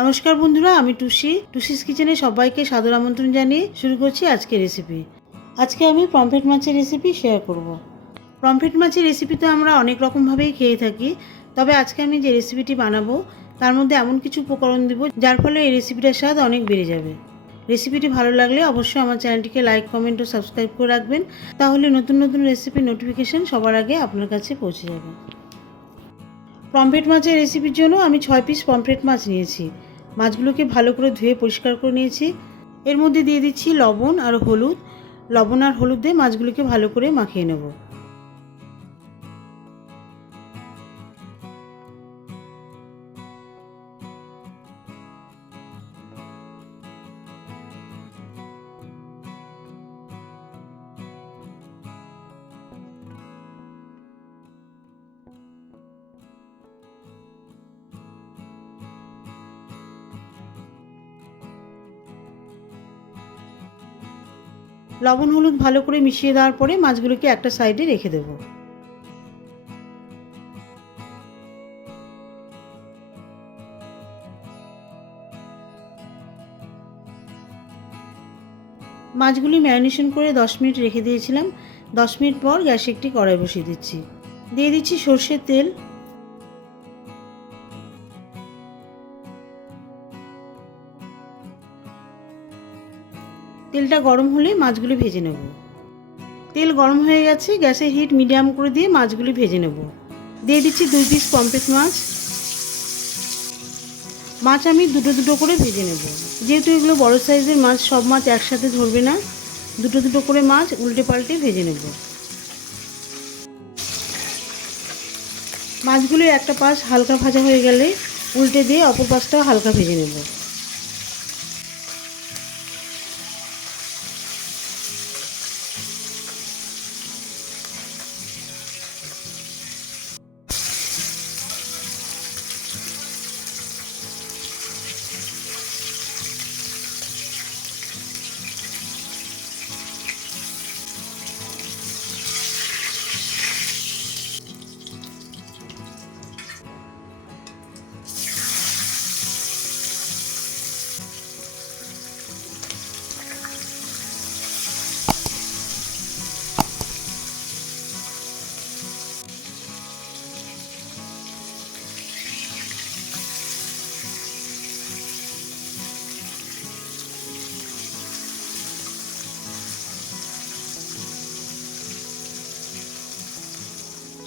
নমস্কার বন্ধুরা, আমি টুসি। টুসিস কিচেনে সবাইকে সাদর আমন্ত্রণ জানিয়ে শুরু করছি আজকের রেসিপি আজকে আমি পমফ্রেট মাছের রেসিপি শেয়ার করব। পমফ্রেট মাছের রেসিপি তো আমরা অনেক রকমভাবেই খেয়ে থাকি, তবে আজকে আমি যে রেসিপিটি বানাবো, তার মধ্যে এমন কিছু উপকরণ দেবো, যার ফলে এই রেসিপিটার স্বাদ অনেক বেড়ে যাবে। রেসিপিটি ভালো লাগলে অবশ্যই আমার চ্যানেলটিকে লাইক কমেন্ট ও সাবস্ক্রাইব করে রাখবেন, তাহলে নতুন নতুন রেসিপির নোটিফিকেশান সবার আগে আপনার কাছে পৌঁছে যাবে। পমফ্রেট মাছের রেসিপির জন্য আমি ছয় পিস পমফ্রেট মাছ নিয়েছি। মাছগুলোকে ভালো করে ধুয়ে পরিষ্কার করে নিয়েছি। এর মধ্যে দিয়ে দিচ্ছি লবণ আর হলুদ। লবণ আর হলুদ দিয়ে মাছগুলোকে ভালো করে মাখিয়ে নেব। লবণ, হলুদ ভালো করে মিশিয়ে দেওয়ার পরে মাছগুলোকে একটা সাইডে রেখে দেবো। মাছগুলি ম্যারিনেশন করে দশ মিনিট রেখে দিয়েছিলাম। দশ মিনিট পর গ্যাসে একটি কড়াই বসিয়ে দিচ্ছি। দিয়ে দিচ্ছি সর্ষের তেল। তেলটা গরম হলে মাছগুলি ভেজে নেব। তেল গরম হয়ে গেছে, গ্যাসের হিট মিডিয়াম করে দিয়ে মাছগুলি ভেজে নেব। দিয়ে দিচ্ছি দুই পিস পমফ্রেট মাছ। মাছ আমি দুটো দুটো করে ভেজে নেব। যেহেতু এগুলো বড় সাইজের মাছ, সব মাছ একসাথে ধরবে না। দুটো দুটো করে মাছ উল্টে পাল্টে ভেজে নেব। মাছগুলো একটা পাশ হালকা ভাজা হয়ে গেলে উল্টে দিয়ে অপর পাশটাও হালকা ভেজে নেব।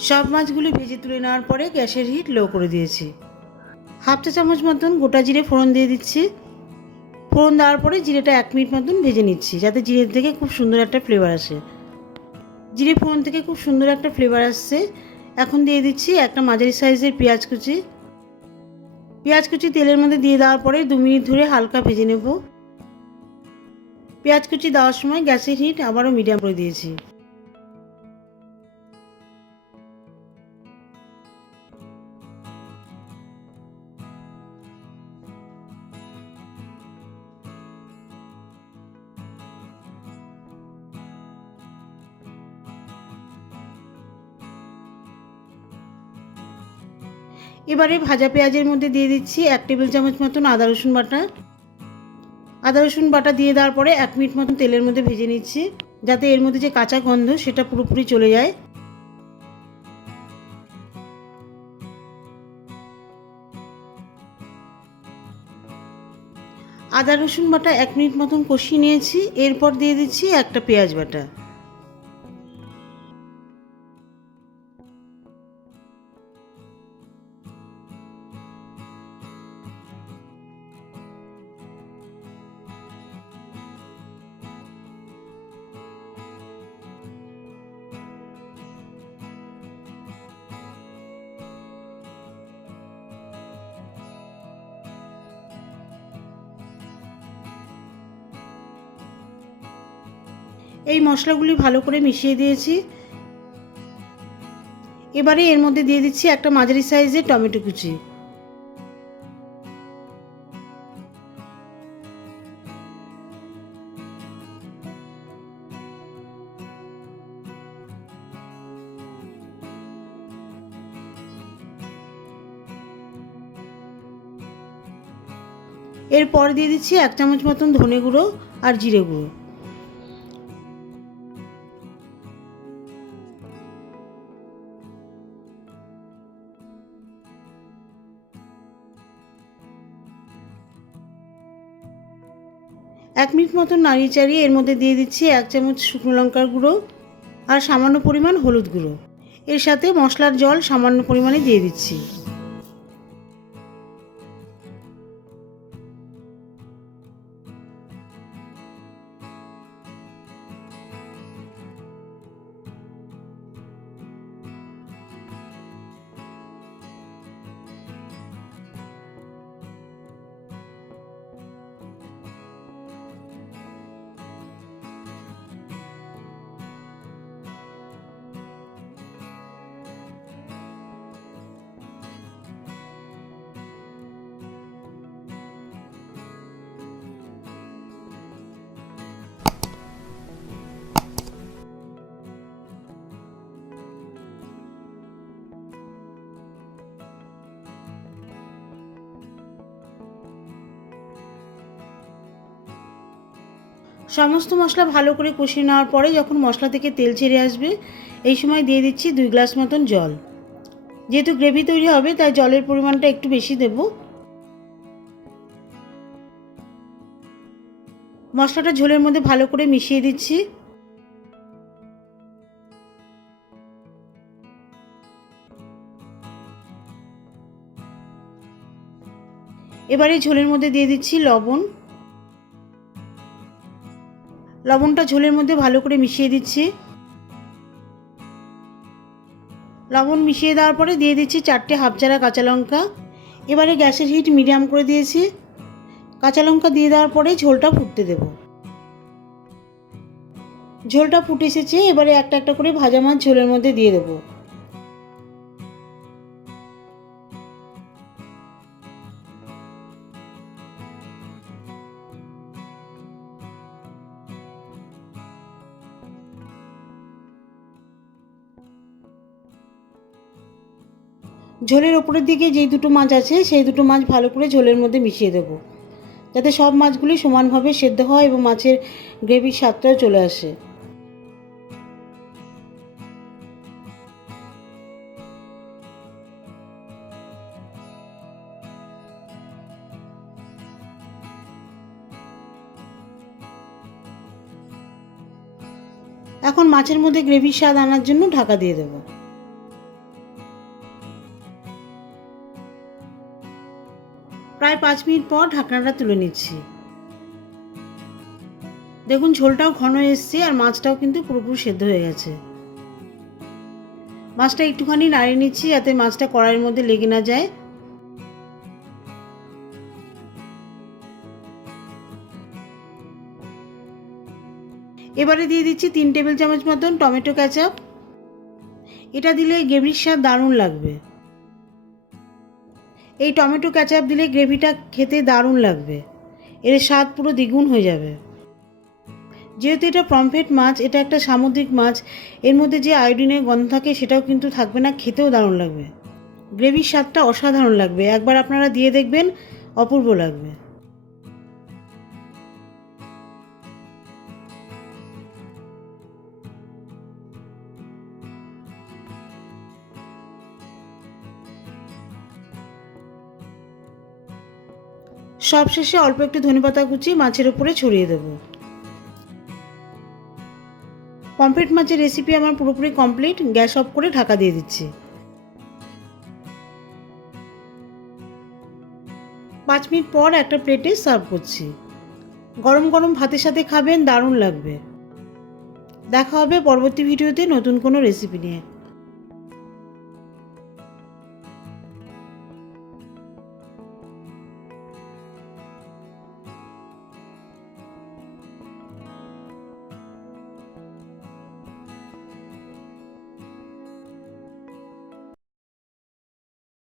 সব মাছগুলি ভেজে তুলে নেওয়ার পরে গ্যাসের হিট লো করে দিয়েছি। হাফ চা চামচ মতন গোটা জিরে ফোড়ন দিয়ে দিচ্ছি। ফোড়ন দেওয়ার পরে জিরেটা এক মিনিট মতন ভেজে নিচ্ছি, যাতে জিরের থেকে খুব সুন্দর একটা ফ্লেভার আসে। জিরে ফোড়ন থেকে খুব সুন্দর একটা ফ্লেভার আসছে। এখন দিয়ে দিচ্ছি একটা মাঝারি সাইজের পেঁয়াজ কুচি। পেঁয়াজ কুচি তেলের মধ্যে দিয়ে দেওয়ার পরে দু মিনিট ধরে হালকা ভেজে নেব। পেঁয়াজ কুচি দেওয়ার সময় গ্যাসের হিট আবারও মিডিয়াম করে দিয়েছি। এবারে ভাজা পেঁয়াজের মধ্যে দিয়ে দিচ্ছি এক টেবিল চামচ মতন আদা রসুন বাটা। আদা রসুন বাটা দিয়ে দেওয়ার পরে এক মিনিট মতন তেলের মধ্যে ভেজে নিচ্ছি, যাতে এর মধ্যে যে কাঁচা গন্ধ সেটা পুরোপুরি চলে যায়। আদা রসুন বাটা এক মিনিট মতন কষিয়ে নিয়েছি, এরপর দিয়ে দিচ্ছি একটা পেঁয়াজ বাটা। এই মশলাগুলি ভালো করে মিশিয়ে দিয়েছি। এবারে এর মধ্যে দিয়ে দিচ্ছি একটা মাঝারি সাইজের টমেটো কুচি। এরপর দিয়ে দিচ্ছি এক চামচ মতন ধনে গুঁড়ো আর জিরে গুঁড়ো। এক মিনিট মতো নাড়িয়ে চাড়িয়ে এর মধ্যে দিয়ে দিচ্ছি এক চামচ শুকনো লঙ্কার গুঁড়ো আর সামান্য পরিমাণ হলুদ গুঁড়ো। এর সাথে মশলার জল সামান্য পরিমাণে দিয়ে দিচ্ছি। সমস্ত মশলা ভালো করে কষিয়ে নেওয়ার পরে যখন মশলা থেকে তেল ছেড়ে আসবে, এই সময় দিয়ে দিচ্ছি দুই গ্লাস মতন জল। যেহেতু গ্রেভি তৈরি হবে, তাই জলের পরিমাণটা একটু বেশি দেব। মশলাটা ঝোলের মধ্যে ভালো করে মিশিয়ে দিচ্ছি। এবারে ঝোলের মধ্যে দিয়ে দিচ্ছি লবণ। লবণটা ঝোলের মধ্যে ভালো করে মিশিয়ে দিচ্ছি। লবণ মিশিয়ে দেওয়ার পরে দিয়ে দিচ্ছি চারটে হাফ চারা কাঁচা লঙ্কা। এবারে গ্যাসের হিট মিডিয়াম করে দিয়েছি। কাঁচা লঙ্কা দিয়ে দেওয়ার পরে ঝোলটা ফুটতে দেব। ঝোলটা ফুটে এসেছে, এবারে একটা একটা করে ভাজা মাছ ঝোলের মধ্যে দিয়ে দেবো। ঝোলের ওপরের দিকে যেই দুটো মাছ আছে, সেই দুটো মাছ ভালো করে ঝোলের মধ্যে মিশিয়ে দেবো। যাতে সব মাছগুলি সমানভাবে সেদ্ধ হয় এবং মাছের গ্রেভির স্বাদটাও চলে আসে। এখন মাছের মধ্যে গ্রেভির স্বাদ আনার জন্য ঢাকা দিয়ে দেবো। প্রায় পাঁচ মিনিট পর ঢাকনাটা তুলে নিচ্ছি। দেখুন, ঝোলটাও ঘন এসছে আর মাছটাও কিন্তু পুরোপুরি সেদ্ধ হয়ে গেছে। মাছটা একটুখানি নাড়িয়ে নিচ্ছি যাতে মাছটা কড়াইয়ের মধ্যে লেগে না যায়। এবারে দিয়ে দিচ্ছি তিন টেবিল চামচ মতন টমেটো ক্যাচাপ এটা দিলে গ্রেভির স্বাদ দারুণ লাগবে। এই টমেটো ক্যাচাপ দিলে গ্রেভিটা খেতে দারুণ লাগবে। এর স্বাদ পুরো দ্বিগুণ হয়ে যাবে। যেহেতু এটা পমফ্রেট মাছ, এটা একটা সামুদ্রিক মাছ, এর মধ্যে যে আয়োডিনের গন্ধ থাকে সেটাও কিন্তু থাকবে না, খেতেও দারুণ লাগবে। গ্রেভির স্বাদটা অসাধারণ লাগবে। একবার আপনারা দিয়ে দেখবেন, অপূর্ব লাগবে। সবশেষে অল্প একটু ধনেপাতা কুচি মাছের উপরে ছড়িয়ে দেব। পমফ্রেট মাছের রেসিপি আমার পুরোপুরি কমপ্লিট গ্যাস অফ করে ঢাকা দিয়ে দিচ্ছি। পাঁচ মিনিট পর একটা প্লেটে সার্ভ করছি। গরম গরম ভাতের সাথে খাবেন, দারুণ লাগবে। দেখা হবে পরবর্তী ভিডিওতে নতুন কোনো রেসিপি নিয়ে।